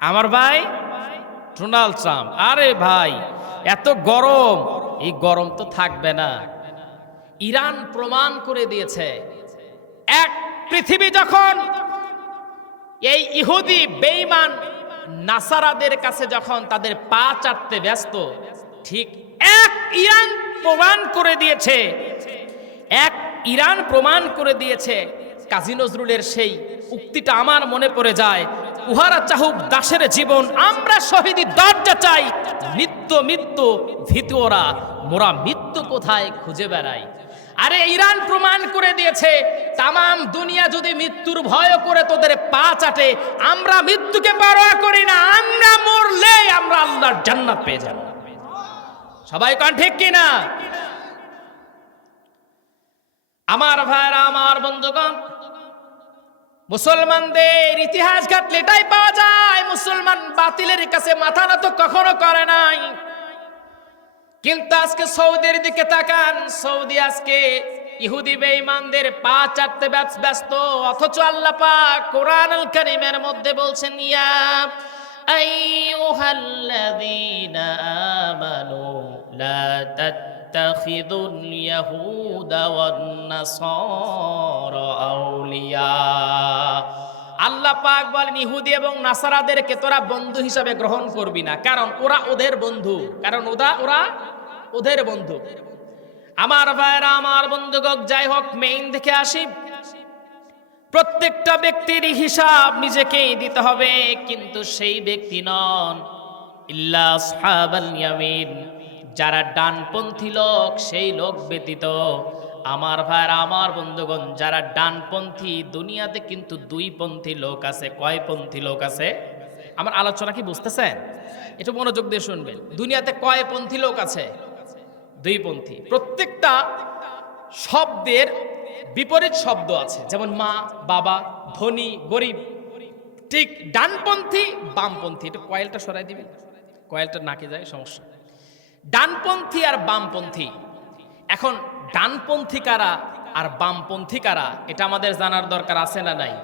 আমার ভাই Donald Trump, আরে ভাই এত গরম, এই গরম তো থাকবে না। ইরান প্রমাণ করে দিয়েছে, এক পৃথিবী যখন এই ইহুদি বেঈমান নাসারাদের কাছে যখন তাদের পা চাটতে ব্যস্ত, ঠিক এক ইরান প্রমাণ করে দিয়েছে, এক ইরান প্রমাণ করে দিয়েছে। কাজী নজরুলের সেই উক্তিটা আমার মনে পড়ে যায়, উহারা চাহুক দাসের জীবন, আমরা শহীদি দরজা চাই, মৃত্যু মৃত্যু ভীতু ওরা, মোরা মৃত্যু কোথায় খুঁজে বেড়াই। আরে ইরান প্রমাণ করে দিয়েছে, তামাম দুনিয়া যদি মৃত্যুর ভয় করে তোদের পা চাটে, আমরা মৃত্যুকে পরোয়া করি না, আমরা মরলে আমরা আল্লাহর জান্নাত পেয়ে যাব। সবাই কোন ঠিক কিনা? আমার ভাইরা, আমার বন্ধুগণ, মুসলমানদের ইতিহাস ঘাটলে এটাই পাওয়া যায়, মুসলমান বাতিলের কাছে মাথা নত কখনো করে নাই। কিন্তু আজকে সৌদির দিকে তাকান, সৌদি আজকে ইহুদি বেঈমানদের পা চাটতে ব্যস্ত, অথচ আল্লাহ পাক কোরআনুল কারীমের মধ্যে বলছেন, ইয়া আইয়ুহাল্লাযীনা আমানু লা তাত্তাখিযুল ইয়াহুদা ওয়ান নাসারা আউলিয়া। আল্লাহ পাক বলেন, ইহুদি এবং নাসারাদেরকে তোরা বন্ধু হিসাবে গ্রহণ করবি না, কারণ ওরা ওদের বন্ধু, কারণ ওরা ওদের বন্ধু। আমার ভাইরা, আমার বন্ধুগণ, যাই হোক, মেইন দেখে আসি। প্রত্যেকটা ব্যক্তির হিসাব নিজেকেই দিতে হবে, কিন্তু সেই ব্যক্তি নন ইল্লা আসহাবাল ইয়ামিন, যারা ডানপন্থী লোক, সেই লোক ব্যতীত। আমার ভাইরা, আমার বন্ধুগণ, যারা ডানপন্থী, দুনিয়াতে কিন্তু দুই পন্থী লোক আছে। কয় পন্থী লোক আছে? আমার আলোচনা কি বুঝতেছেন? একটু মনোযোগ দিয়ে শুনবেন। দুনিয়াতে কয় পন্থী লোক আছে? দুই পন্থী। প্রত্যেকটা শব্দের বিপরীত শব্দ আছে, যেমন মা, বাবা, ধনী, গরিব। ঠিক ডানপন্থী, বামপন্থী। একটু কয়েলটা সরাই দিবি, কয়েলটা নাকে যায়, সমস্যা। ডানপন্থী আর বামপন্থী। এখন ডানপন্থী কারা আর বামপন্থী কারা, এটা আমাদের জানার দরকার আছে না নাই?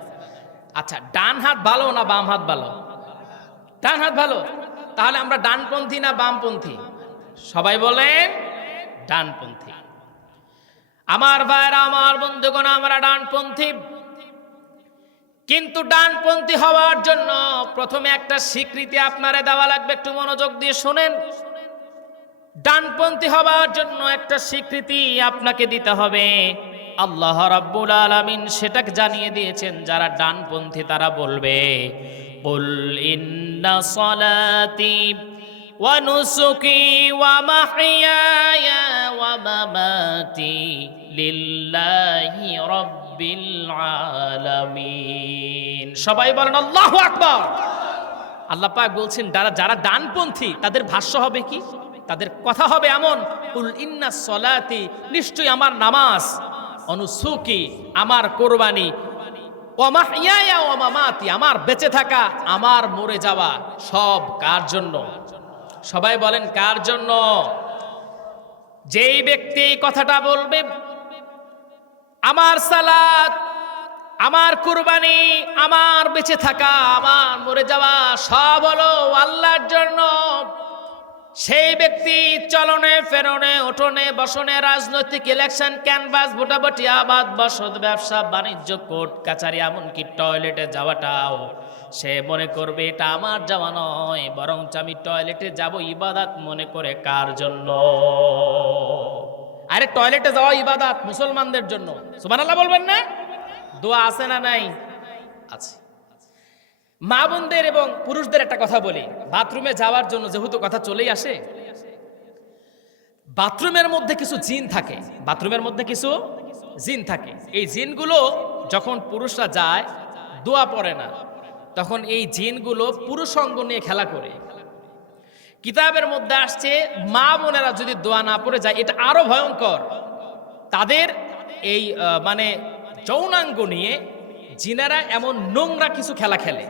আচ্ছা, ডান হাত ভালো না বাম হাত ভালো? ডান হাত ভালো। তাহলে আমরা ডানপন্থী না বামপন্থী? সবাই বলেন ডানপন্থী। আমার ভাইরা, আমার বন্ধুগণ, আমরা ডানপন্থী। কিন্তু ডানপন্থী হওয়ার জন্য প্রথমে একটা স্বীকৃতি আপনারে দেওয়া লাগবে, একটু মনোযোগ দিয়ে শোনেন। ডানপন্থী হওয়ার জন্য একটা স্বীকৃতি আপনাকে দিতে হবে। আল্লাহ রাব্বুল আলামিন সেটাকে জানিয়ে দিয়েছেন, যারা ডানপন্থী তারা বলবে, কুল ইন্না সলাতি ওয়া নুসুকি ওয়া মাহইয়ায়া ওয়া মামাতি লিল্লাহি রাব্বিল আলামিন। সবাই বলেন আল্লাহু আকবার। আল্লাহ পাক বলছেন, যারা ডানপন্থী তাদের ভাষ্য হবে কি, তাদের কথা হবে এমন, কুল ইন্না সলাতি, নিশ্চয়ই আমার নামাজ, অনুসুকি, আমার কোরবানি, ওয়া মাহইয়ায়া ওয়া মামাতি, আমার বেঁচে থাকা, আমার মরে যাওয়া, সব কার জন্য? সবাই বলেন কার জন্য? যেই ব্যক্তি এই কথাটা বলবে, আমার সালাত, আমার কুরবানি, আমার বেঁচে থাকা, আমার মরে যাওয়া, সব হলো আল্লাহর জন্য, সেই ব্যক্তি চলনে ফেরনে, ওঠনে বসনে, রাজনৈতিক ইলেকশন, ক্যানভাস, ভোটাভুটি, আবাদ বসত, ব্যবসা বাণিজ্য, কোর্ট কাছারি, এমনকি টয়লেটে যাওয়াটাও সে মনে করবে এটা আমার যাওয়া নয়, বরং আমি টয়লেটে যাব ইবাদত মনে করে। কার জন্য? আরে টয়লেটে যাওয়া ইবাদত মুসলমানদের জন্য। সুবহানাল্লাহ বলবেন না? দোয়া আছে না নাই? আছে। মা বোনদের এবং পুরুষদের একটা কথা বলি, বাথরুমে যাওয়ার জন্য যেহেতু কথা চলেই আসে, বাথরুমের মধ্যে কিছু জিন থাকে, বাথরুমের মধ্যে কিছু জিন থাকে। এই জিনগুলো যখন পুরুষরা যায়, দোয়া পড়ে না, তখন এই জিনগুলো পুরুষ অঙ্গ নিয়ে খেলা করে। কিতাবের মধ্যে আসছে, মা বোনেরা যদি দোয়া না পড়ে যায়, এটা আরো ভয়ঙ্কর। তাদের এই মানে যৌনাঙ্গ নিয়ে জিনেরা এমন নোংরা কিছু খেলা খেলে,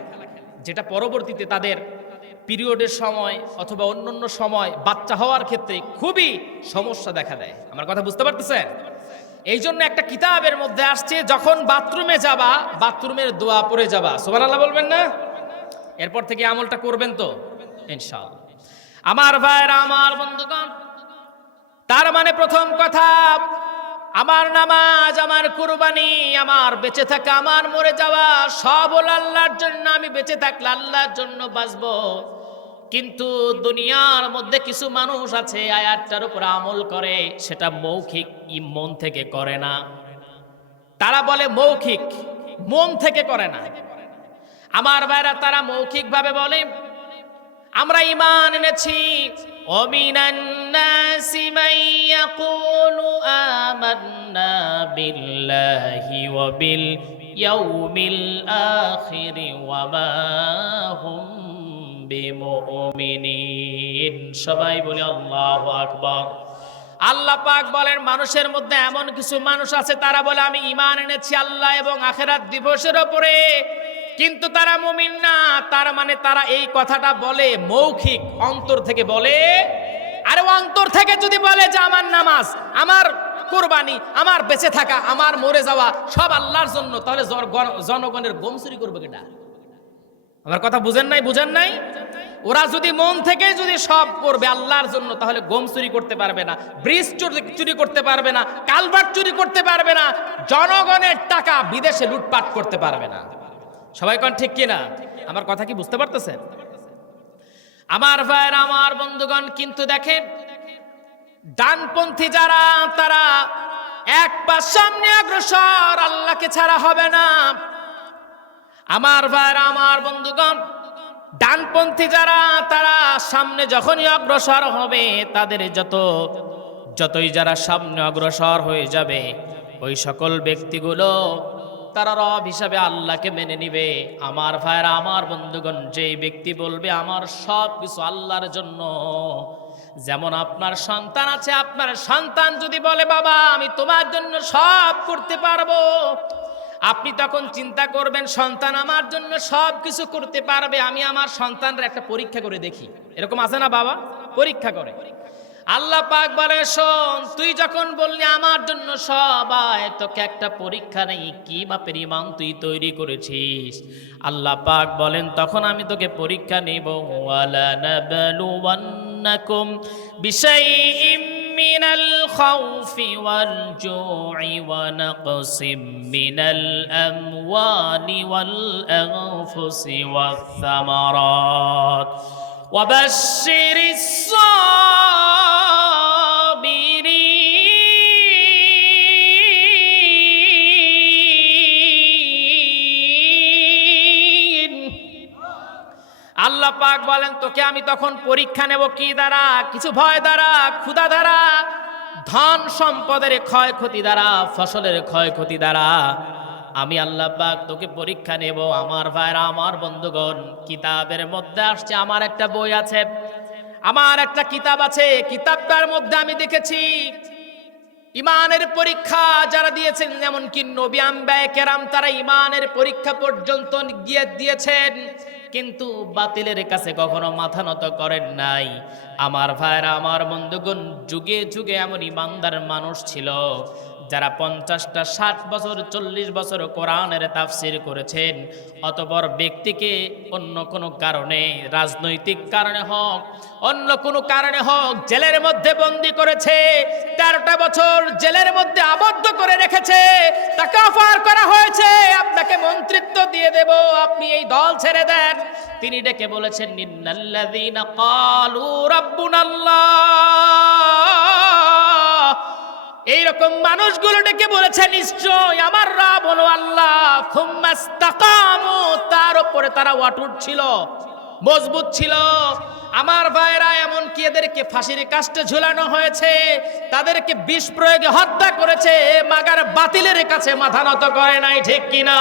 যেটা পরবর্তীতে তাদের পিরিয়ডের সময় অথবা অন্যান্য সময় বাচ্চা হওয়ার ক্ষেত্রে খুবই সমস্যা দেখা দেয়। আমার কথা বুঝতে পারতেছেন? এই জন্য একটা কিতাবের মধ্যে আসছে, যখন বাথরুমে যাবা, বাথরুমের দোয়া পড়ে যাবা। সুবহানাল্লাহ বলবেন না? এরপর থেকে আমলটা করবেন তো ইনশাআল্লাহ। আমার ভাইরা, আমার বন্ধুগণ, তার মানে প্রথম কথা, আমার নামাজ, আমার কুরবানি, আমার বেঁচে থাকা, আমার মরে যাওয়া সব হলো আল্লাহর জন্য। আমি বেঁচে থাকলে আল্লাহর জন্য বাঁচবো। কিন্তু দুনিয়ার মধ্যে কিছু মানুষ আছে আয়াতটার উপর আমল করে, সেটা মৌখিক, মন থেকে করে না। তারা বলে মৌখিক, মন থেকে করে না। আমার ভাইরা, তারা মৌখিক ভাবে বলে আমরা ঈমান এনেছি। ওমিনান নাসি মান ইয়াকুলু আমান্না বিল্লাহি ওয়া বিল ইয়াউমিল আখির ওয়া মা হুম বিমুমিনিন। সবাই বলি আল্লাহু আকবার। আল্লাহ পাক বলেন মানুষের মধ্যে এমন কিছু মানুষ আছে তারা বলে আমি ঈমান এনেছি আল্লাহ এবং আখিরাত দিবসের উপরে, কিন্তু তারা মুমিন না। তার মানে তারা এই কথাটা বলে মৌখিক, অন্তর থেকে বলে। আর অন্তর থেকে যদি বলে যে আমার নামাজ, আমার কুরবানি, আমার বেঁচে থাকা, আমার মরে যাওয়া সব আল্লাহর জন্য, তাহলে জনগণের গম চুরি করবে কেটা? আমার কথা বুঝেন নাই? বুঝেন নাই? ওরা যদি মন থেকে যদি সব করবে আল্লাহর জন্য, তাহলে গম চুরি করতে পারবে না, ব্রিজ চুরি করতে পারবে না, কালভার্ট চুরি করতে পারবে না, জনগণের টাকা বিদেশে লুটপাট করতে পারবে না। সবাই কোন ঠিক কিনা? আমার কথা কি বুঝতে পারতেছেন? আমার ভাইয়ের, আমার বন্ধুগণ, কিন্তু দেখেন ডানপন্থী যারা, তারা এক পা সামনে অগ্রসর, আল্লাহকে ছাড়া হবে না। আমার ভাইয়ের, আমার বন্ধুগণ, ডানপন্থী যারা, তারা সামনে যখনই অগ্রসর হবে, তাদের যতই যারা সামনে অগ্রসর হয়ে যাবে, ওই সকল ব্যক্তিগুলো তারা রব হিসাবে আল্লাহকে মেনে নিবে। আমার ভাইরা, আমার বন্ধুগণ, যেই ব্যক্তি বলবে আমার সব কিছু আল্লাহর জন্য, যেমন আপনার সন্তান আছে, আপনার সন্তান যদি বলে বাবা আমি তোমার জন্য সব করতে পারবো, আপনি তখন চিন্তা করবেন সন্তান আমার জন্য সব কিছু করতে পারবে, আমি আমার সন্তানের একটা পরীক্ষা করে দেখি। এরকম আছে না বাবা? পরীক্ষা করে। আল্লাহ পাক বলে শোন, তুই যখন বললি আমার জন্য সবাই, তোকে একটা পরীক্ষা নেই, কি বাপের ঈমান তুই তৈরি করেছিস। আল্লাহ পাক বলেন তখন আমি তোকে পরীক্ষা নেব। ওয়ালা নাবলুওয়ান্নাকুম বিশাইইম মিনাল খাউফি ওয়াল জুই ওয়া নাকসিম মিনাল আমওয়ালি ওয়াল আনফুসি ওয়াস সামারাত ওয়া বাশশিরিস আল্লাহ পাক বলেন তোকে আমি তখন পরীক্ষা নেব কি দ্বারা? কিছু ভয় দ্বারা, ক্ষুধা দ্বারা, ধন সম্পদের ক্ষয়ক্ষতি দ্বারা, ফসলের ক্ষয়ক্ষতি দ্বারা। আমি আল্লাহ পাক তোকে পরীক্ষা নেব। আমার ভাইরা, আমার বন্ধুগণ, কিতাবের মধ্যে আসছে, আমার একটা বই আছে, আমার একটা কিতাব আছে, কিতাবটার মধ্যে আমি দেখেছি ইমানের পরীক্ষা যারা দিয়েছেন, যেমন কি নবী আম্বিয়া কেরাম, তারা ইমানের পরীক্ষা পর্যন্ত গিয়ে দিয়েছেন, কিন্তু বাতিলের কাছে কখনো মাথা নত করেন নাই। আমার ভাইরা, আমার বন্ধুগণ, যুগে যুগে এমন ইমানদার মানুষ ছিল যারা 50টা 60 বছর 40 বছর কোরআনের তাফসির করেছেন। অতঃপর ব্যক্তিকে অন্য কোনো কারণে, রাজনৈতিক কারণে হোক, অন্য কোনো কারণে হোক, জেলের মধ্যে বন্দী করেছে, 13টা বছর জেলের মধ্যে আবদ্ধ করে রেখেছে, তাকে অফার করা হয়েছে আপনাকে মন্ত্রিত্ব দিয়ে দেব, আপনি এই দল ছেড়ে দেন। তিনি ডেকে বলেছেন ইন্নাল্লাযীনা ক্বালু রাব্বুনাল্লাহ, এইরকম মানুষগুলো ডেকে বলেছে নিশ্চয় আমার রব হলো আল্লাহ। ফুম্মাস্তাকামু, তার উপরে তারা অটুট ছিল, মজবুত ছিল। আমার ভাইরা, এমনকি এদেরকে ফাঁসির কাস্টে ঝুলানো হয়েছে, তাদেরকে বিষ প্রয়োগে হত্যা করেছে, মাগার বাতিলের কাছে মাথা নত করে নাই। ঠিক কিনা?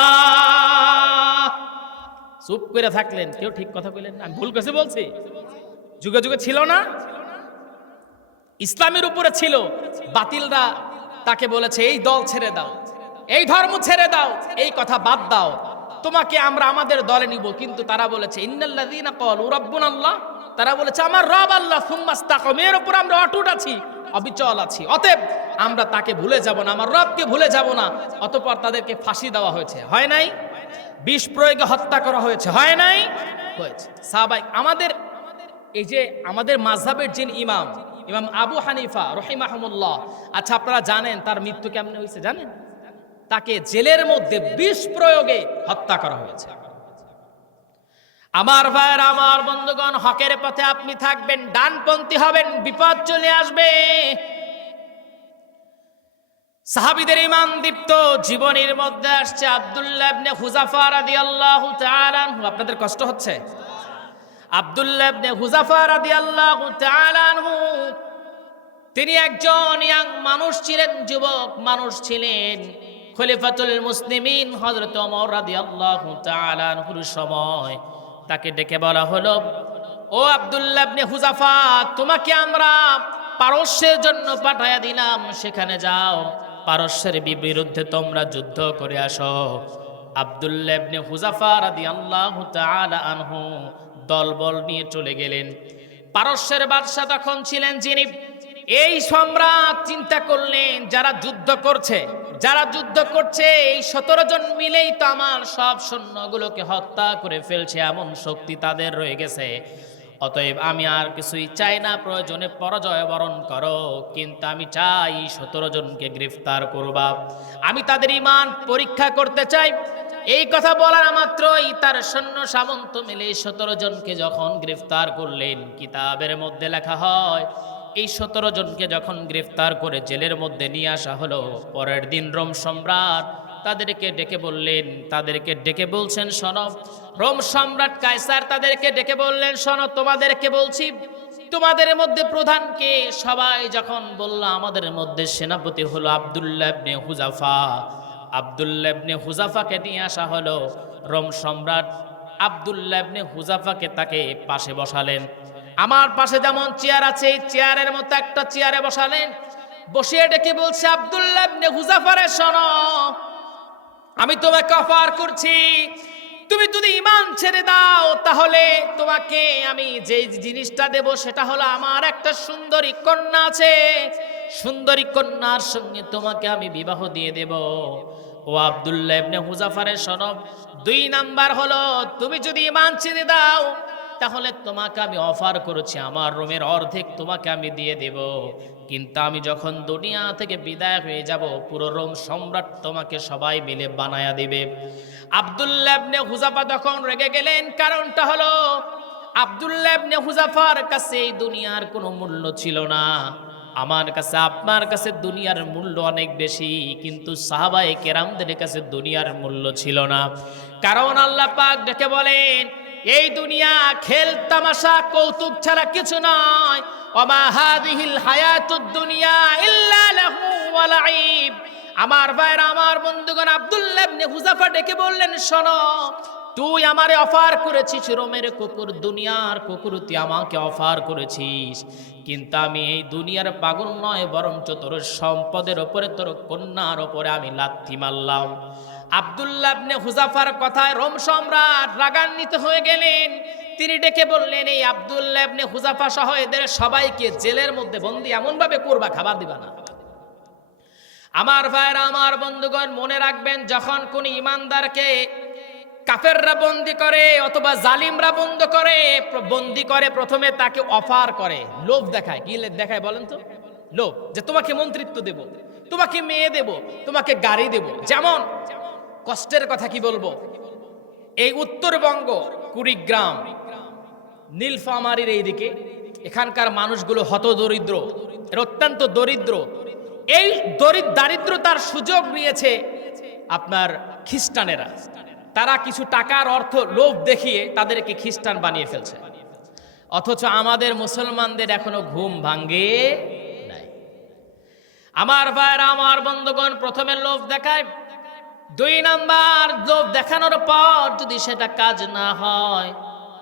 চুপ করে থাকলেন, কেউ ঠিক কথা বললেন না। আমি ভুল কাছে বলছি? যুগে যুগে ছিল না? ইসলামের উপরে ছিল, বাতিলরা তাকে বলেছে এই দল ছেড়ে দাও, এই ধর্ম ছেড়ে দাও, এই কথা বাদ দাও, তোমাকে আমরা আমাদের দলে নিব। কিন্তু তারা বলেছে ইন্নাল্লাযীনা ক্বালু রাব্বুনাল্লাহ, তারা বলেছে আমার রব আল্লাহ, সুম্মাস্তাকামু, এর উপর আমরা অটুট আছি, অবিচল আছি, অতএব আমরা তাকে ভুলে যাব না, আমার রবকে ভুলে যাব না। অতঃপর তাদেরকে ফাঁসি দেওয়া হয়েছে, হয় নাই? বিষ প্রয়োগে হত্যা করা হয়েছে, হয় নাই? হয়েছে। সাহাবাই আমাদের এই যে আমাদের মাযহাবের যিনি ইমাম, ইমাম আবু হানিফা রহিমাহুমুল্লাহ, আচ্ছা আপনারা জানেন তার মৃত্যু কেমনে হয়েছে জানেন? তাকে জেলের মধ্যে বিষ প্রয়োগে হত্যা করা হয়েছে। আমার ভাইয়ের, আমার বন্ধুগণ, হকের পথে আপনি থাকবেন, ডানপন্থী হবেন, বিপদ চলে আসবে। সাহাবীদের ঈমান দীপ্ত জীবনের মধ্যে আসছে আব্দুল্লাহ ইবনে হুযাফা রাদিয়াল্লাহু তাআলা আনহু। আপনাদের কষ্ট হচ্ছে? আব্দুল্লাহ ইবনে হুযাফা রাদিয়াল্লাহু তাআলা আনহু তিনি একজন ইয়াং মানুষ ছিলেন, যুবক মানুষ ছিলেন। খলিফাতুল মুসলিমিন হযরত ওমর রাদিয়াল্লাহু তাআলা আনহুর সময় তাকে ডেকে বলা হলো, ও আব্দুল্লাহ ইবনে হুযাফা, তোমাকে আমরা পারস্যের জন্য পাঠায়া দিলাম, সেখানে যাও, পারস্যের বিরুদ্ধে তোমরা যুদ্ধ করে আসো। আব্দুল্লাহ ইবনে হুযাফা রাদিয়াল্লাহু তাআলা আনহু দলবল নিয়ে চলে গেলেন। পারস্যের বাদশা তখন ছিলেন যিনি, এই সম্রাট চিন্তা করলেন যারা যুদ্ধ করছে এই 17 জন মিলেই তো আমার সব সৈন্যগুলোকে হত্যা করে ফেলছে, এমন শক্তি তাদের রয়ে গেছে। অতএব আমি আর কিছুই চাই না, প্রয়োজনে পরাজয় বরণ করো, কিন্তু আমি চাই 17 জনকে গ্রেফতার করবা, আমি তাদের ঈমান পরীক্ষা করতে চাই। এই কথা বলার মাত্রই তার সৈন্য সামন্ত মিলে 17 জনকে যখন গ্রেফতার করলেন, কিতাবের মধ্যে লেখা হয় এই 17 জনকে যখন গ্রেফতার করে জেলের মধ্যে নিয়ে আসা হলো, পরের দিন রোম সম্রাট তাদেরকে ডেকে বলছেন, শোনো, রোম সম্রাট কায়সার তাদেরকে ডেকে বললেন, শোনো, তোমাদেরকে বলছি, তোমাদের মধ্যে প্রধান কে? সবাই যখন বলল আমাদের মধ্যে সেনাপতি হলো আব্দুল্লাহ ইবনে হুযাফা। আব্দুল্লাহ ইবনে হুযাফাকে নিয়ে আসা হলো। রোম সম্রাট আব্দুল্লাহ ইবনে হুযাফাকে তাকে পাশে বসালেন। আমার পাশে যেমন চেয়ার আছে, এই চেয়ারের মতো একটা চেয়ারে বসালেন। বসিয়ে ডেকে বলছে, আব্দুল্লাহ ইবনে হুযাফারে, শোনো, আমি তোমাকে অফার করছি, তুমি যদি ঈমান ছেড়ে দাও তাহলে তোমাকে আমি যে জিনিসটা দেব সেটা হলো আমার একটা সুন্দরী কন্যা আছে, সুন্দরী কন্যার সঙ্গে তোমাকে আমি বিবাহ দিয়ে দেব। ও আব্দুল্লাহ ইবনে হুযাফারে, শোনো, 2 নাম্বার হলো তুমি যদি ঈমান ছেড়ে দাও তাহলে তোমাকে আমি অফার করেছি আমার রোমের অর্ধেক তোমাকে আমি দিয়ে দেব, কিন্তু আমি যখন দুনিয়া থেকে বিদায় হয়ে যাব পুরো রোম সম্রাট তোমাকে সবাই মিলে বানায়া দিবে। আব্দুল্লাহ ইবনে হুযাফা তখন রেগে গেলেন। কারণটা হলো আব্দুল্লাহ ইবনে হুযাফার কাছে এই দুনিয়ার কোনো মূল্য ছিল না। আমার কাছে, আপনার কাছে দুনিয়ার মূল্য অনেক বেশি, কিন্তু সাহাবায়ে কেরামদের কাছে দুনিয়ার মূল্য ছিল না। কারণ আল্লাহ পাক ডেকে বলেন, এই দুনিয়া খেল তামাশা কৌতুক ছাড়া কিছু নয়। ওমা হাযিহিল হায়াতুদ দুনিয়া ইল্লা লাহু ওয়া লাইব। আমার ভাইরা, আমার বন্ধুগণ, আব্দুল্লাহ ইবনে হুযাফা ডেকে বললেন, শোনো, তুই আমারে অফার করেছিস রোমের কুকুর, দুনিয়ার কুকুর তুই আমাকে অফার করেছিস, কিন্তু আমি এই দুনিয়ার পাগল নয়, বরঞ্চ তোর সম্পদের ওপরে, তোর কন্যার ওপরে আমি লাথি মারলাম। আব্দুল্লাহ ইবনে হুযাফার কথায় রোম সম্রাট রাগান্বিত হয়ে গেলেন। তিনি ডেকে বললেন, এই আব্দুল্লাহ ইবনে হুযাফা সহ এদের সবাইকে জেলের মধ্যে বন্দী এমন ভাবে করবা, খাবার দিবা না। আমার ভাইরা, আমার বন্ধুগণ, মনে রাখবেন, যখন কোন ইমানদারকে কাফেররা বন্দী করে অথবা জালিমরা বন্দী করে, প্রথমে তাকে অফার করে, লোভ দেখায়। কি দেখায় বলেন তো? লোভ, যে তোমাকে মন্ত্রিত্ব দেব, তোমাকে মেয়ে দেব, তোমাকে গাড়ি দেব। যেমন কষ্টের কথা কি বলবো, এই উত্তরবঙ্গ কুড়িগ্রাম নীলফামারীর এইদিকে এখানকার মানুষগুলো হতদরিদ্র, এর অত্যন্ত দরিদ্র। এই দারিদ্রতার সুযোগ নিয়েছে আপনার খ্রিস্টানেরা। তারা কিছু টাকার অর্থ লোভ দেখিয়ে তাদেরকে খ্রিস্টান বানিয়ে ফেলছে, অথচ আমাদের মুসলমানদের এখনো ঘুম ভাঙ্গে নাই। আমার ভাইরা, আমার বন্ধুগণ, প্রথমে লোভ দেখায়, 2 নাম্বার লোভ দেখানোর পর যদি সেটা কাজ না হয়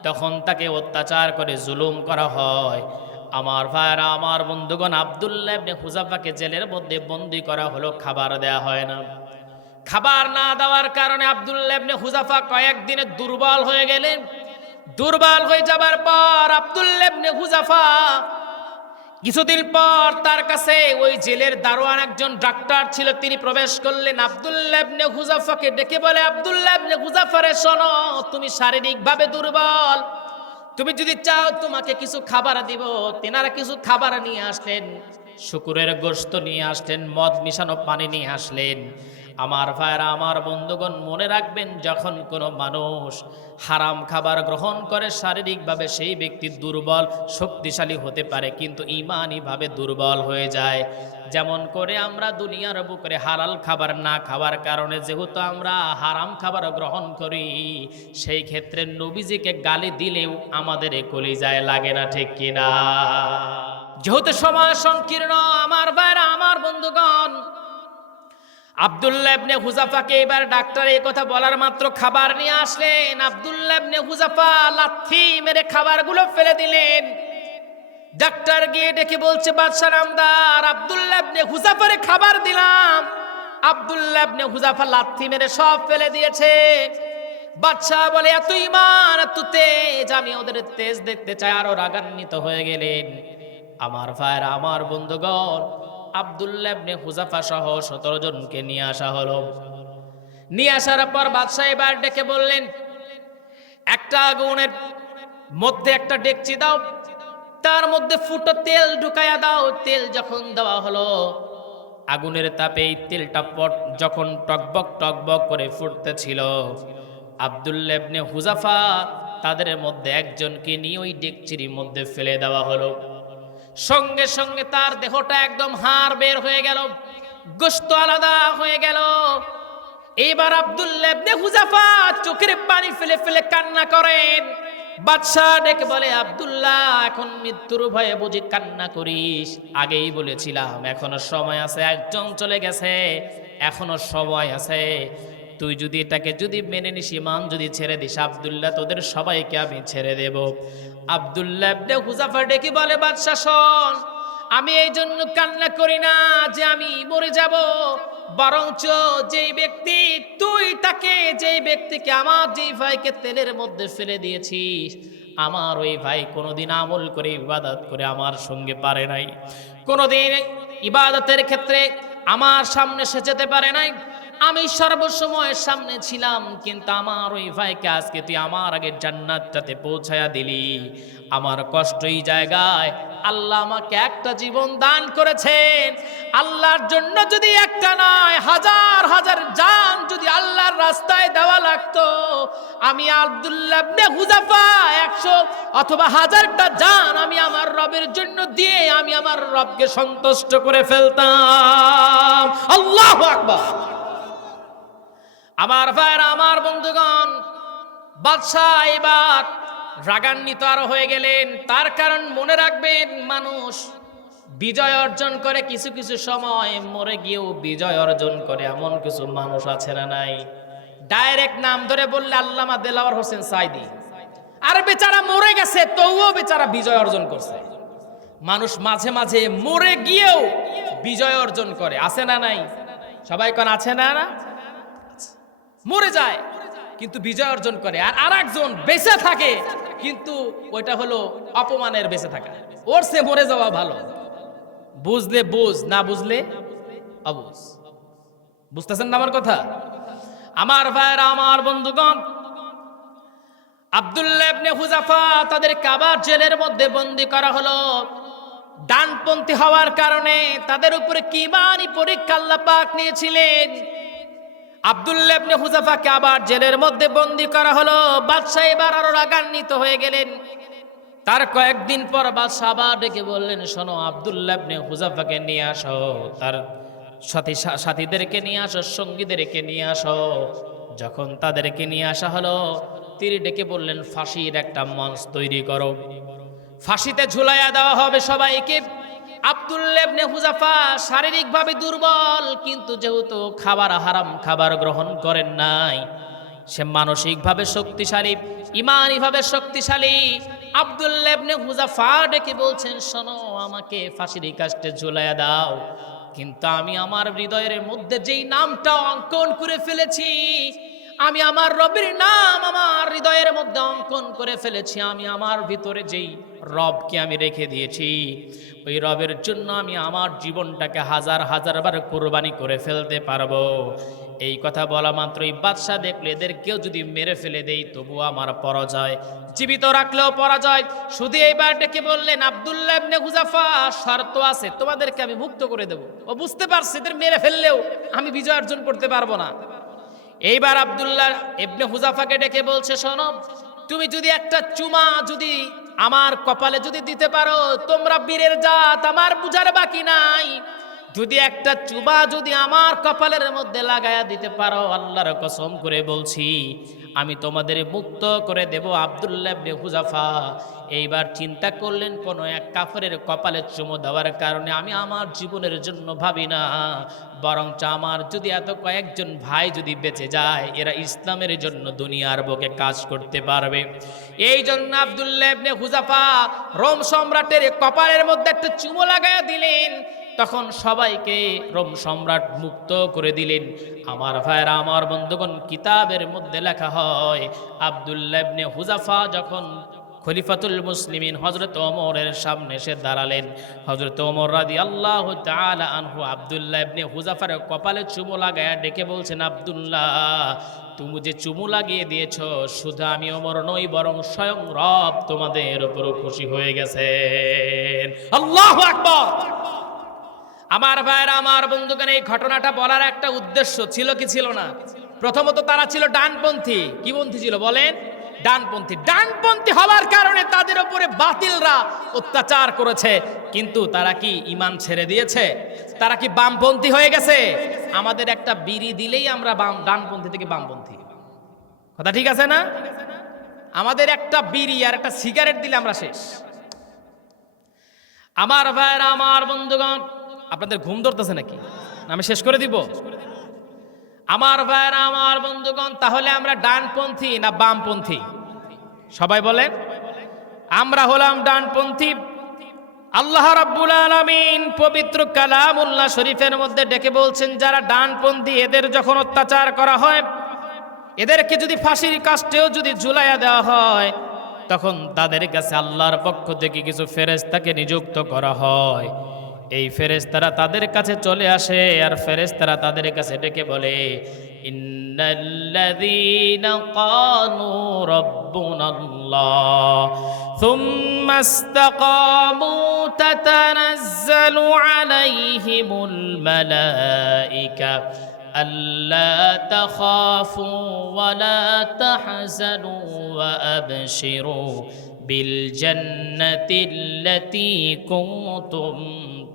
তখন তাকে অত্যাচার করে জুলুম করা হয়। আমার ভাইরা, আমার বন্ধুগণ, আব্দুল্লাহ ইবনে হুযাফাকে জেলের মধ্যে বন্দী করা হলো, খাবার দেয়া হয় না। খাবার না দেওয়ার কারণে আব্দুল্লাহ ইবনে হুযাফা কয়েকদিনে দুর্বল হয়ে গেলেন। দুর্বল হয়ে যাবার পর আব্দুল্লাহ ইবনে হুযাফা কিছুদিন পর তার কাছে ওই জেলের দারোয়ান একজন ডাক্তার ছিল, তিনি প্রবেশ করলেন। আব্দুল্লাহ ইবনে হুযাফাকে ডেকে বলে, আব্দুল্লাহ ইবনে হুযাফা রে, শোনো, তুমি শারীরিকভাবে দুর্বল, তুমি যদি চাও তোমাকে কিছু খাবার দিব। তেনারা কিছু খাবার নিয়ে আসলেন, শুকুরের গোশত নিয়ে আসলেন, মদ মিশানো পানি নিয়ে আসলেন। আমার ভাইরা, আমার বন্ধুগণ, মনে রাখবেন, যখন কোনো মানুষ হারাম খাবার গ্রহণ করে শারীরিকভাবে সেই ব্যক্তি দুর্বল শক্তিশালী হতে পারে, কিন্তু ঈমানিভাবে দুর্বল হয়ে যায়। যেমন করে আমরা দুনিয়ার বুকে হালাল খাবার না খাওয়ার কারণে যেহেতু আমরা হারাম খাবার গ্রহণ করি, সেই ক্ষেত্রে নবীজিকে গালি দিলেও আমাদের কলিজায় লাগে না, ঠিক কিনা? যেহেতু সময় সংকীর্ণ, আমার ভাইরা, আমার বন্ধুগণ, আব্দুল্লাহ ইবনে হুযাফাকে এবার ডাক্তার এই কথা বলার মাত্র খাবার নিয়ে আসলেন। আব্দুল্লাহ ইবনে হুযাফা লাথি মেরে খাবারগুলো ফেলে দিলেন। ডাক্তার গিয়ে ডেকে বলছে, বাদশা নামদার, আব্দুল্লাহ ইবনে হুযাফারে খাবার দিলাম। আব্দুল্লাহ ইবনে হুযাফা লাথি মেরে সব ফেলে দিয়েছে। বাদশা বলে, এত ঈমান, এত তেজ, আমি ওদের তেজ দেখতে চাই। আরো রাগান্বিত হয়ে গেলেন। আমার ভাইরা, আমার বন্ধুগণ, আব্দুল্লাহ ইবনে হুযাফা সহ 17 জনকে নিয়ে আসা হলো। নিয়ে আসার পর বাদশা এবার ডেকে বললেন, একটা আগুনের মধ্যে একটা ডেকচি দাও, তার মধ্যে ফুটো তেল ঢুকায়া দাও। তেল যখন দেওয়া হলো, আগুনের তাপে এই তেলটা যখন টকবক টকবক করে ফুটতেছিল, আব্দুল্লাহ ইবনে হুযাফা তাদের মধ্যে একজনকে নিয়ে ওই ডেকচির মধ্যে ফেলে দেওয়া হলো। সঙ্গে সঙ্গে তার দেহটা একদম হাড় বের হয়ে গেল, গোশত আলাদা হয়ে গেল। এবার আব্দুল্লাহ ইবনে হুযাফা চোখের পানি ফেলে ফেলে কান্না করেন। বাদশা ডেকে বলে, আব্দুল্লাহ, এখন মৃত্যুর ভয়ে বুঝি কান্না করিস? আগেই বলেছিলাম এখনো সময় আছে, একজন চলে গেছে, এখনো সময় আছে। তুই যদি এটাকে যদি মেনে নিস, ঈমান যদি ছেড়ে দিস, আব্দুল্লাহ, তোদের সবাইকে আমি ছেড়ে দেব। আব্দুল্লাহ ইবনে হুযাফা ডেকে বলে, বাদশা শোন, আমি এই জন্য কান্না করি না যে আমি মরে যাব, বরঞ্চ যেই ব্যক্তি তুই তাকে, যেই ব্যক্তিকে, আমার যেই ভাইকে তেলের মধ্যে ফেলে দিয়েছিস, আমার ওই ভাই কোনোদিন আমল করে ইবাদত করে আমার সঙ্গে পারে নাই, কোনোদিন ইবাদতের ক্ষেত্রে আমার সামনে সে যেতে পারে নাই। আমি সর্বসময় সামনে ছিলাম, কিন্তু আমার ওই ভাইকে আজকে তুই আমার আগে জান্নাতটাতে পৌঁছায়া দিলি। আমার কষ্ট এই জায়গায়, আল্লাহ আমাকে একটা জীবন দান করেছেন। আল্লাহর জন্য যদি একটা নয়, হাজার হাজার জান যদি আল্লাহর রাস্তায় দেওয়া লাগতো, আমি আব্দুল্লাহ ইবনে হুযাফা 100 অথবা 1000টা জান আমি আমার রবের জন্য দিয়ে আমি আমার রবকে সন্তুষ্ট করে ফেলতাম। আল্লাহু আকবার। আমার ভাইরা, আমার বন্ধুগণ, বাদশাহ এবার রাগান্বিত আরো হয়ে গেলেন। তার কারণ মনে রাখবেন, মানুষ বিজয় অর্জন করে, কিছু কিছু সময় মরে গিয়েও বিজয় অর্জন করে, এমন কিছু মানুষ আছে না নাই? ডাইরেক্ট নাম ধরে বললে আল্লামা দেলাওয়ার হোসেন সাইদি, আর বেচারা মরে গেছে, তবুও বেচারা বিজয় অর্জন করছে। মানুষ মাঝে মাঝে মরে গিয়েও বিজয় অর্জন করে, আছে না নাই? সবাই কোন আছে না? না, মরে যায় কিন্তু বিজয় অর্জন করে। আর আরেকজন বেঁচে থাকে, কিন্তু ওইটা হলো অপমানের বেঁচে থাকা, ওর সে মরে যাওয়া ভালো। বুঝলে বুঝ, না বুঝলে অবুঝ। বুঝতেছেন না আমার কথা? আমার ভাইরা, আমার বন্ধুগণ, আব্দুল্লাহ ইবনে হুযাফা তাদেরকে আবার জেলের মধ্যে বন্দী করা হলো। ডানপন্থী হওয়ার কারণে তাদের উপরে কি ঈমানি পরীক্ষা আল্লাহ পাক নিয়েছিলেন। আব্দুল্লাহ ইবনে হুযাফাকে আবার জেলের মধ্যে বন্দী করা হলো। বাদশা এবার আরো রাগান্বিত হয়ে গেলেন। তার কয়েকদিন পর বাদশা আবার ডেকে বললেন, শোনো, আব্দুল্লাহ ইবনে হুযাফাকে নিয়ে আসো, তার সাথীদেরকে নিয়ে আসো, সঙ্গীদেরকে নিয়ে আসো। যখন তাদেরকে নিয়ে আসা হলো, তিনি ডেকে বললেন, ফাঁসির একটা মঞ্চ তৈরি করো, ফাঁসিতে ঝুলাইয়া দেওয়া হবে সবাইকে। আব্দুল্লাহ ইবনে হুযাফা শারীরিকভাবে দুর্বল, কিন্তু যেহেতু হারাম খাবার গ্রহণ করেন নাই, সে মানসিকভাবে শক্তিশালী, ঈমানিভাবে শক্তিশালী। আব্দুল্লাহ ইবনে হুযাফা ডেকে বলছেন, শোনো, আমাকে ফাঁসির কাস্টে ঝুলাইয়া দাও, কিন্তু আমি আমার হৃদয়ের মধ্যে যেই নামটা অঙ্কন করে ফেলেছি, আমি আমার রবের নাম আমার হৃদয়ের মধ্যে অঙ্কন করে ফেলেছি। আমি আমার ভিতরে যেই রবকে আমি রেখে দিয়েছি, ওই রবের জন্য আমি আমার জীবনটাকে হাজার হাজার বার কোরবানি করে ফেলতে পারবো। এই কথা বলা মাত্রই বাদশা দেখলে এদের কেউ যদি মেরে ফেলে দেই তবু আমার পরাজয়, জীবিত রাখলেও পরাজয়। শুধু এইবার ডেকে বললেন, আব্দুল্লাহ ইবনে হুযাফা, শর্ত আছে, তোমাদেরকে আমি মুক্ত করে দেব। ও বুঝতে পারছে এদের মেরে ফেললেও আমি বিজয় অর্জন করতে পারবো না। এইবার আব্দুল্লাহ ইবনে হুযাফাকে ডেকে বলছে, শোনো, তুমি যদি একটা চুমা যদি আমার কপালে যদি দিতে পারো, তোমরা বীরের জাত, আমার বুঝার বাকি নাই। যদি একটা চুমা যদি আমার কপালের মধ্যে লাগায়া দিতে পারো, আল্লাহর কসম করে বলছি আমি তোমাদের মুক্ত করে দেব। আব্দুল্লাহ ইবনে হুযাফা এইবার চিন্তা করলেন, কোন এক কাফেরের কপালে চুমো দেওয়ার কারণে আমি আমার জীবনের জন্য ভাবি না, বরঞ্চ আমার যদি এত কয়েকজন ভাই যদি বেঁচে যায়, এরা ইসলামের জন্য দুনিয়ার বুকে কাজ করতে পারবে। এই জন্য আব্দুল্লাহ ইবনে হুযাফা রোম সম্রাটের কপালের মধ্যে একটা চুমো লাগায়া দিলেন। তখন সবাইকে রোম সম্রাট মুক্ত করে দিলেন। আমার ভাইরা, আমার বন্ধুগণ, কিতাবের মধ্যে লেখা হয় আব্দুল্লাহ ইবনে হুযাফা যখন খলিফাতুল মুসলিমিন হযরত ওমরের সামনে এসে দাঁড়ালেন, হযরত ওমর রাদিয়াল্লাহু তাআলা আনহু আব্দুল্লাহ ইবনে হুযাফার কপালে চুমু লাগায়া ডেকে বলছেন, আব্দুল্লাহ, তুমি যে চুমু লাগিয়ে দিয়েছো, শুধু আমি ওমর নই, বরং স্বয়ং রব তোমাদের উপর খুশি হয়ে গেছেন। আল্লাহু আকবার। আমার ভাইরা, আমার বন্ধুগণ, এই ঘটনাটা বলার একটা উদ্দেশ্য ছিল কি ছিল না? প্রথমত তারা ছিল ডানপন্থী। কি পন্থী ছিল বলেন? ডানপন্থী। ডানপন্থী হওয়ার কারণে তাদের উপরে বাতিলরা অত্যাচার করেছে। কিন্তু তারা কি ঈমান ছেড়ে দিয়েছে? তারা কি বামপন্থী হয়ে গেছে? আমাদের একটা বিড়ি দিলেই আমরা ডানপন্থী থেকে বামপন্থী। কথা ঠিক আছে না? আমাদের একটা বিড়ি আর একটা সিগারেট দিলে আমরা শেষ। আমার ভাইরা, আমার বন্ধুগণ, আপনাদের ঘুম ধরতেছে নাকি? আমি শেষ করে দিব? আমার ভাইরা, আমার বন্ধুগণ, তাহলে আমরা ডানপন্থী না বামপন্থী? সবাই বলেন। আমরা হলাম ডানপন্থী। আল্লাহ রাব্বুল আলামিন পবিত্র কালামুল্লাহ শরীফের মধ্যে ডেকে বলছেন, যারা ডানপন্থী এদের যখন অত্যাচার করা হয়, এদেরকে যদি ফাঁসির কাস্টেও যদি ঝুলাইয়া দেওয়া হয়, তখন তাদের কাছে আল্লাহর পক্ষ থেকে কিছু ফেরেশতাকে নিযুক্ত করা হয়। এই ফেরেশতারা তাদের কাছে চলে আসে, আর ফেরেশতারা তাদের কাছে ডেকে বলে, ইন্নাল্লাযীনা ক্বালু রাব্বুনাল্লাহ সুম্মা ইসতাকামু তাতানাজ্জালু আলাইহিমুল মালাইকা আল্লা তাখাফু ওয়া লা তাহজানু ওয়া আবশিরু বিল জান্নাতিল্লাতী কুনতুম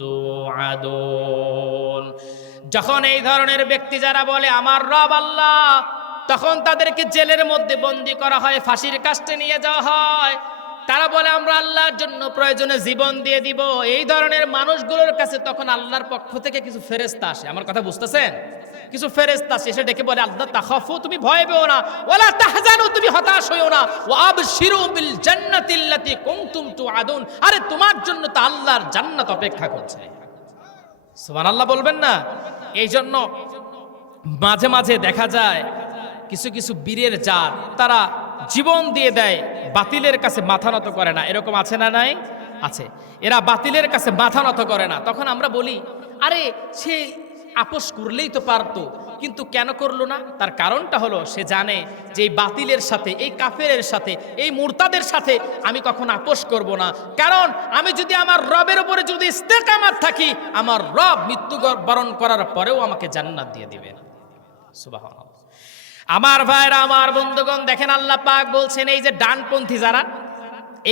তুআদুন। যখন এই ধরনের ব্যক্তি যারা বলে আমার রব আল্লাহ, তখন তাদেরকে জেলের মধ্যে বন্দী করা হয়, ফাঁসির কাস্টে নিয়ে যাওয়া হয়। তারা বলে আমরা আল্লাহর জন্য প্রয়োজনে জীবন দিয়ে দিব। এই ধরনের মানুষগুলোর কাছে তখন আল্লাহর পক্ষ থেকে কিছু ফেরেশতা আসে। আমার কথা বুঝতেছেন? কিছু ফেরেশতা এসে ডেকে বলে, আল্লাহ তাখাফু, তুমি ভয় পেও না, ওয়ালা তাহজানু, তুমি হতাশ হইও না, ওয়া আবশিরু বিল জান্নাতিল্লাতী কুনতুম তুআদুন, আরে তোমার জন্য তো আল্লাহর জান্নাত অপেক্ষা করছে। সুবহানাল্লাহ বলবেন না? এই জন্য মাঝে মাঝে দেখা যায় কিছু কিছু বীরের জাত তারা জীবন দিয়ে দেয়, বাতিলের কাছে মাথা নত করে না। এরকম আছে না নাই? আছে। এরা বাতিলের কাছে মাথা নত করে না। তখন আমরা বলি, আরে সে আপোষ করলেই তো পারতো, কিন্তু কেন করলো না? তার কারণটা হলো সে জানে যে এই বাতিলের সাথে, এই কাফেরের সাথে, এই মুরতাদের সাথে আমি কখন আপোষ করব না। কারণ আমি যদি আমার রবের উপরে যদি ইস্তেকামাত থাকি, আমার রব মৃত্যুবরণ করার পরেও আমাকে জান্নাত দিয়ে দিবেন। সুবহানাল্লাহ। আমার ভাইরা, আমার বন্ধুগণ, দেখেন আল্লাহ পাক বলছেন, এই যে ডানপন্থী যারা,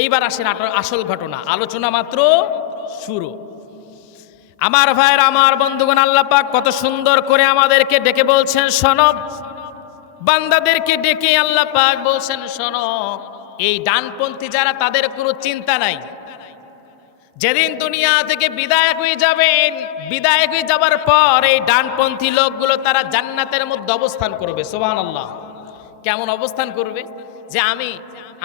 এইবার আসেন আসল ঘটনা। আলোচনা মাত্র শুরু। আমার ভাইরা, আমার বন্ধুগণ, আল্লাহ পাক কত সুন্দর করে আমাদেরকে ডেকে বলছেন, শোনো, বান্দাদেরকে ডেকে আল্লাহ পাক বলছেন, শোনো, এই ডানপন্থী যারা, তাদের কোনো চিন্তা নাই। যেদিন দুনিয়া থেকে বিদায় হয়ে যাবেন, বিদায় হয়ে যাবার পর এই ডানপন্থী লোকগুলো তারা জান্নাতের মধ্যে অবস্থান করবে। সুবহানাল্লাহ। কেমন অবস্থান করবে? যে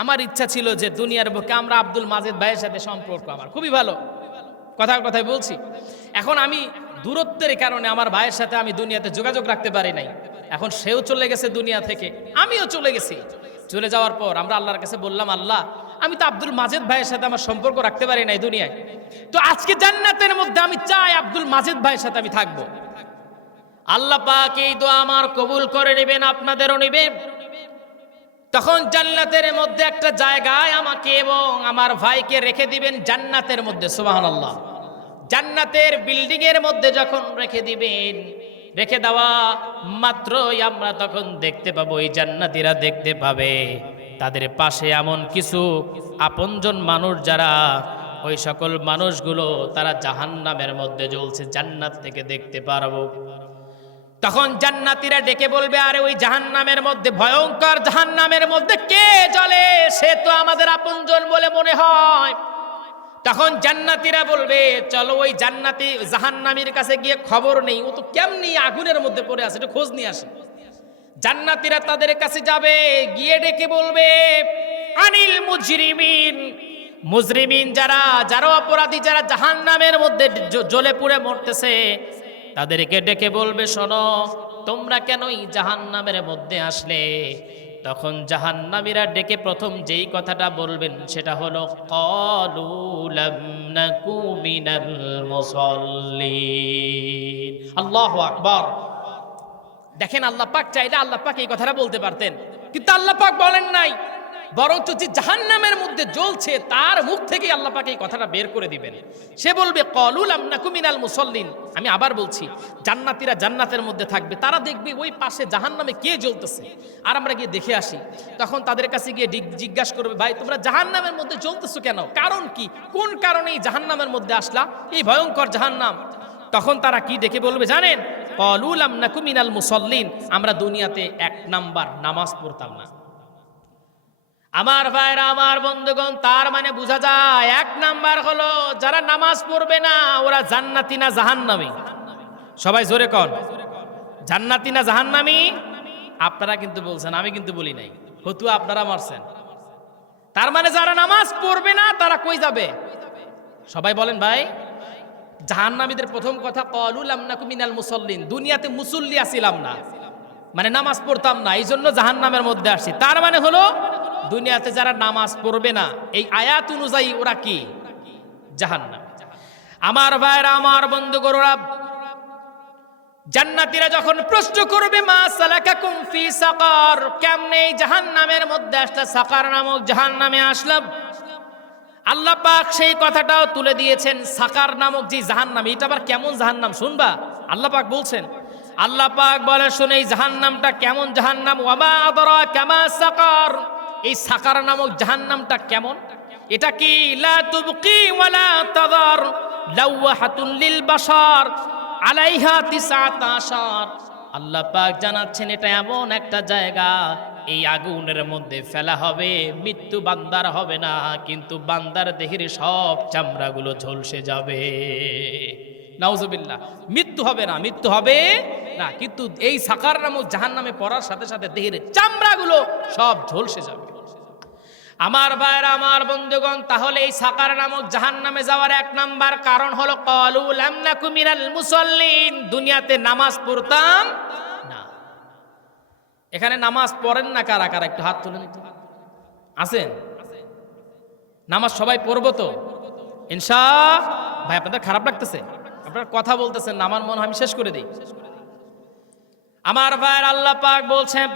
আমার ইচ্ছা ছিল যে দুনিয়ার বুকে আমরা আব্দুল মাজেদ ভাইয়ের সাথে সম্পর্ক আমার খুবই ভালো, কথার কথাই বলছি। এখন আমি দূরত্বের কারণে আমার ভাইয়ের সাথে আমি দুনিয়াতে যোগাযোগ রাখতে পারি নাই। এখন সেও চলে গেছে দুনিয়া থেকে, আমিও চলে গেছি। চলে যাওয়ার পর আমরা আল্লাহর কাছে বললাম, আল্লাহ আমি তো আব্দুল মাজেদ ভাইয়ের সাথে আমার সম্পর্ক রাখতে পারি নাই দুনিয়ায়, তো আজকে জান্নাতের মধ্যে আমি চাই আব্দুল মাজেদ ভাইয়ের সাথে আমি থাকবো। আল্লাহ পাক এই দোয়া আমার কবুল করে নেবেন, আপনাদেরও নেবেন। তখন জান্নাতের মধ্যে একটা জায়গায় আমাকে এবং আমার ভাইকে রেখে দিবেন জান্নাতের মধ্যে, সুবহানাল্লাহ। জান্নাতের বিল্ডিং এর মধ্যে যখন রেখে দিবেন, রেখে দেওয়া মাত্রই আমরা তখন দেখতে পাবো, এই জান্নাতীরা দেখতে পাবে তাদের পাশে এমন কিছু আপনজন মানুষ যারা, ওই সকল মানুষগুলো তারা জাহান্নামের মধ্যে জ্বলছে, জান্নাত থেকে দেখতে পারবো। তখন জান্নাতীরা ডেকে বলবে, আরে ওই জাহান্নামের মধ্যে, ভয়ঙ্কর জাহান্নামের মধ্যে কে জ্বলে? সে তো আমাদের আপনজন বলে মনে হয়। তখন জান্নাতীরা বলবে, চলো ওই জান্নাতি জাহান্নামীর কাছে গিয়ে খবর নেই, ও তো কেমনি আগুনের মধ্যে পড়ে আছে, একটু খোঁজ নিয়ে আসে। জান্নাতীরা তাদের কাছে যাবে, গিয়ে ডেকে বলবে, আনিল মুজরিমিন, মুজরিমিন যারা, যারা অপরাধী, যারা জাহান্নামের মধ্যে জ্বলে পুড়ে মরতেছে, তাদেরকে ডেকে বলবে, শোনো তোমরা কেন এই জাহান্নামের মধ্যে আসলে? তখন জাহান্নামীরা ডেকে প্রথম যেই কথাটা বলবেন সেটা হলো, ক্বালু লাম নাকু মিনাল মুসাল্লিন। আল্লাহু আকবার। দেখেন, আল্লাহ পাক চাইলে আল্লাহ পাক এই কথাটা বলতে পারতেন, কিন্তু আল্লাহ পাক বলেন নাই, বরঞ্চ যে জাহান্নামের মধ্যে জ্বলছে তার মুখ থেকে আল্লাহ পাক এই কথাটা বের করে দিবেন। সে বলবে, ক্বালু লাম নাকু মিনাল মুসাল্লিন। আমি আবার বলছি, জান্নাতীরা জান্নাতের মধ্যে থাকবে, তারা দেখবে ওই পাশে জাহান্নামে কে জ্বলতেছে, আর আমরা গিয়ে দেখে আসি। তখন তাদের কাছে গিয়ে জিজ্ঞাসা করবে, ভাই তোমরা জাহান্নামের মধ্যে জ্বলতেছো কেন? কারণ কি? কোন কারণে এই জাহান্নামের মধ্যে আসলা, এই ভয়ঙ্কর জাহান্নাম? তখন তারা কি ডেকে বলবে জানেন? ক্বালু লাম নাকু মিনাল মুসাল্লিন, আমরা দুনিয়াতে 1 নাম্বার নামাজ পড়তাম না। আমার ভাইরা, আমার বন্ধুগণ, তার মানে বোঝা যায় 1 নাম্বার হলো যারা নামাজ পড়বে না ওরা জান্নাতি না জাহান্নামী? সবাই জোরে কন, জান্নাতি না জাহান্নামী? আপনারা কিন্তু বলছেন, আমি কিন্তু বলি নাই, ফতুয়া আপনারা মারছেন। তার মানে যারা নামাজ পড়বে না তারা কই যাবে? সবাই বলেন ভাই। জাহান্নামীদের প্রথম কথা, ক্বালু লাম নাকু মিনাল মুসাল্লিন, দুনিয়াতে মুসল্লি আছিলাম না, মানে নামাজ পড়তাম না, এই জন্য জাহান্নামের মধ্যে আসি। তার মানে হলো দুনিয়াতে যারা নামাজ পড়বে না, এই আয়াত অনুযায়ী ওরা কি? জাহান্নাম। আমার ভাইরা, আমার বন্ধুগণরা, জান্নাতীরা যখন প্রশ্ন করবে, মা সালাকাকুম ফি সাকার, কেমনে জাহান্নামের মধ্যে আসলা, সাকার নামক জাহান্নামে আসলাম? আল্লাহ পাক সেই কথাটাও তুলে দিয়েছেন। সাকার নামক যে জাহান্নাম, এটা আবার কেমন জাহান্নাম শুনবা? আল্লাহ পাক বলছেন, আল্লাহ পাক বলে, শুনে এই জাহান্নামটা কেমন জাহান্নাম। ওয়ামা আদরাকা মা সাকার, এই সাকার নামক জাহান্নামটা কেমন? এটা কি? লা তুবকি ওয়ালা তাদার, লাওয়াহাতুন লিল বাশার, আলাইহা 19। আল্লাহ পাক জানাচ্ছেন এটা এমন একটা জায়গা, এই আগুনের মধ্যে ফেলা হবে, মৃত্যু বান্দার হবে না, কিন্তু বান্দার দেহের সব চামড়াগুলো ঝলসে যাবে। নাউজুবিল্লাহ। মৃত্যু হবে না, মৃত্যু হবে না, কিন্তু এই সাকার নামক জাহান্নামে পড়ার সাথে সাথে দেহের চামড়াগুলো সব ঝলসে যাবে। আমার ভাইরা, আমার বন্ধুগণ, তাহলে এই সাকার নামক জাহান্নামে যাওয়ার 1 নাম্বার কারণ হলো, ক্বালু লাম নাকু মিনাল মুসাল্লিন, দুনিয়াতে নামাজ পড়তাম না। এখানে নামাজ পড়েন না কারা কারা? একটু হাত তুলে নিতে আছেন? নামাজ সবাই পড়বো তো ইনশাআল্লাহ? ভাই আপনাদের খারাপ লাগতেছে, আপনারা কথা বলতেছেন না, আমার মনে হয় আমি শেষ করে দিই। আমার ভাইয়ের, আল্লাহ পাক বলছেন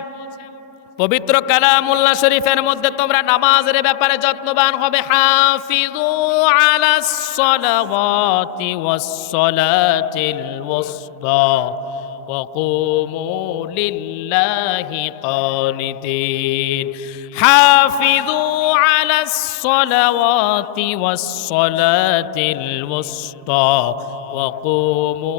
পবিত্র কালামুল্লাহ শরীফের মধ্যে, তোমরা নামাজের ব্যাপারে যত্নবান হবে। হাফিজু আলাস সালাওয়াতি ওয়াস সালাতিল ওয়াসতা ওয়া কুমু লিল্লাহি কানিতিন। হাফিজু আলাস সালাওয়াতি ওয়াস সালাতিল ওয়াসতা ওয়া কুমু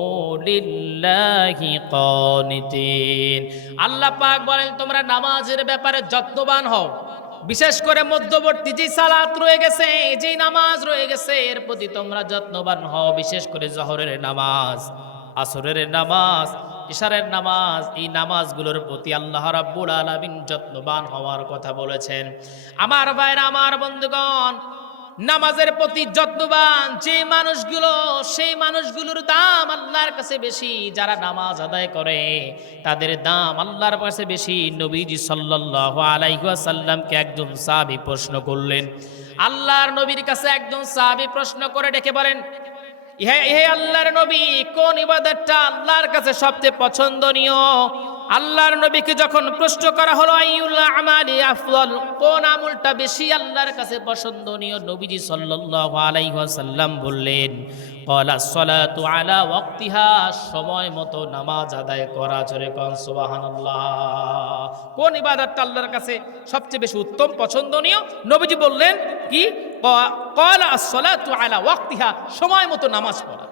লিল্লাহি কানিতিন। আল্লাহ পাক বলেন, তোমরা নামাজের ব্যাপারে যত্নবান হও, বিশেষ করে মধ্যবর্তী যে সালাত রয়ে গেছে, যে নামাজ রয়ে গেছে, এর প্রতি তোমরা যত্নবান হও। বিশেষ করে জোহরের নামাজ, আসরের নামাজ, ইশারের নামাজ, এই নামাজগুলোর প্রতি আল্লাহ রাব্বুল আলামিন যত্নবান হওয়ার কথা বলেছেন। আমার ভাইরা, আমার বন্ধুগণ, নামাজের প্রতি যত্নবান যে মানুষগুলো, সেই মানুষগুলোর দাম আল্লাহর কাছে বেশি। যারা নামাজ আদায় করে তাদের দাম আল্লাহর কাছে বেশি। নবীজি সাল্লাল্লাহু আলাইহি ওয়াসাল্লামকে একজন সাহাবী প্রশ্ন করলেন। আল্লাহর নবীর কাছে একজন সাহাবী প্রশ্ন করে ডেকে বলেন, হে আল্লাহর নবী, কোন ইবাদতটা আল্লাহর কাছে সবচেয়ে পছন্দনীয়? আল্লাহর নবীকে যখন প্রশ্ন করা হলো আইয়ুল আমালি আফদল, কোন আমলটা বেশি আল্লাহর কাছে পছন্দনীয়, নবীজি সাল্লাল্লাহু আলাইহি ওয়াসাল্লাম বললেন, ক্বালা সলাতু আলা ওয়াক্তিহা, সময় মতো নামাজ আদায় করা। জোরে কোন সুবহানাল্লাহ। কোন ইবাদতটা আল্লাহর কাছে সবচেয়ে বেশি উত্তম পছন্দনীয়? নবীজি বললেন কি? ক্বালা সলাতু আলা ওয়াক্তিহা, সময় মতো নামাজ পড়া।